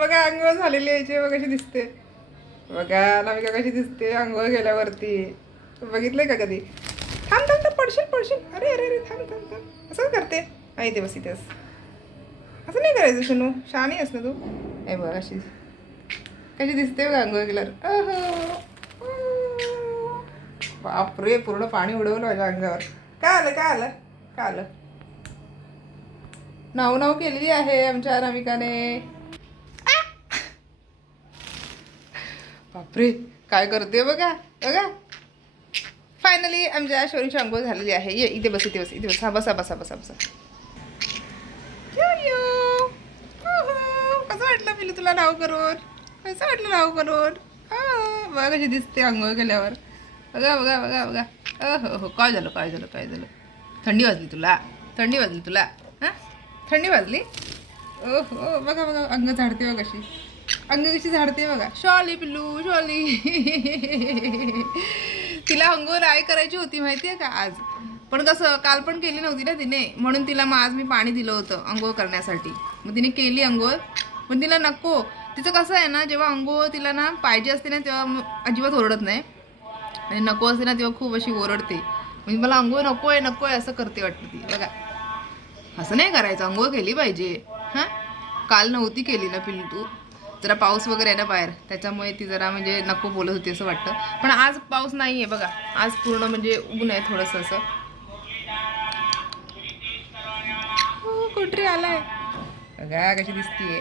बघा अंघोळ झालेली यायची बघ कशी दिसते. बघा नामिका कशी दिसते अंघोळ गेल्यावरती. बघितलंय का कधी? थांब थांब थांब पडशील पडशील. अरे अरे अरे थांब थांब थांब. असंच करते. इथे बस इथेच. असं नाही करायचं सुनू. शहाणी आहेस ना तू. हे बघ अशी कशी दिसते बघा अंघोळ गेल्यावर. बापरे पूर्ण पाणी उडवलं माझ्या अंगावर. काय आलं काय आलं काय आलं? नाव नाव केलेली आहे आमच्या नामिकाने. बापरे काय करते बघा बघा. फायनली आमच्या शोरीची अंघोळ झालेली आहे. ये इथे बस इथे बस इथे बस. हा बसा बसा बसा बसा. कसं वाटलं पिलू तुला नाव करून? कसं वाटलं नाव करून? बघा कशी दिसते अंघोळ केल्यावर. बघा बघा बघा बघा. हो हो काय झालं काय झालं काय झालं? थंडी वाजली तुला? थंडी वाजली तुला? हां थंडी वाजली? ओहो बघा बघा अंग झाडते बघा कशी. अंग कशी झाडते बघा. शॉली पिल्लू शॉली. तिला अंघोळ नाही करायची होती माहिती आहे का आज. पण कसं काल पण केली नव्हती ना तिने, म्हणून तिला मग आज मी पाणी दिलं होतं अंघोळ करण्यासाठी. मग तिने केली अंघोळ. पण तिला नको. तिचं कसं आहे ना, जेव्हा अंघोळ तिला ना पाहिजे असते ना तेव्हा अजिबात ओरडत नाही, आणि नको असते ना तेव्हा खूप अशी ओरडते. म्हणजे मला अंघोळ नको आहे असं करते वाटतं ती. बघा असं नाही करायचं, अंघोळ केली पाहिजे. हां काल नव्हती केली ना पिल्लू तू. जरा पाऊस वगैरे आहे ना बाहेर, त्याच्यामुळे ती जरा म्हणजे नको बोलत होती असं वाटतं. पण आज पाऊस नाही आहे बघा. आज पूर्ण म्हणजे ऊन आहे थोडंसं असं. कुठे आलाय बघा कशी दिसतीये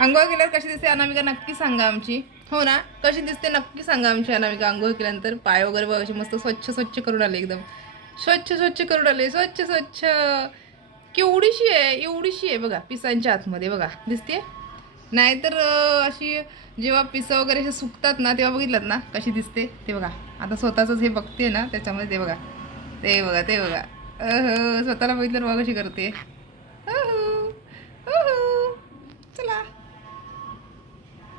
अंघोळ केल्यावर. कशी दिसते अनामिका नक्की सांगा आमची. हो ना कशी दिसते नक्की सांगा आमची अनामिका अंघोळ केल्यानंतर. पाय वगैरे बघा अशी मस्त स्वच्छ स्वच्छ करून आले. एकदम स्वच्छ स्वच्छ करून आले. स्वच्छ स्वच्छ. केवढीशी आहे एवढीशी आहे बघा पिसांच्या आतमध्ये बघा दिसते. नाहीतर अशी जेव्हा पिसं वगैरे असे सुकतात ना तेव्हा बघितलं ना कशी दिसते ते बघा. आता स्वतःच हे बघते ना त्याच्यामध्ये ते बघा ते बघा ते बघा. स्वतःला बघितलं बघा कशी करते.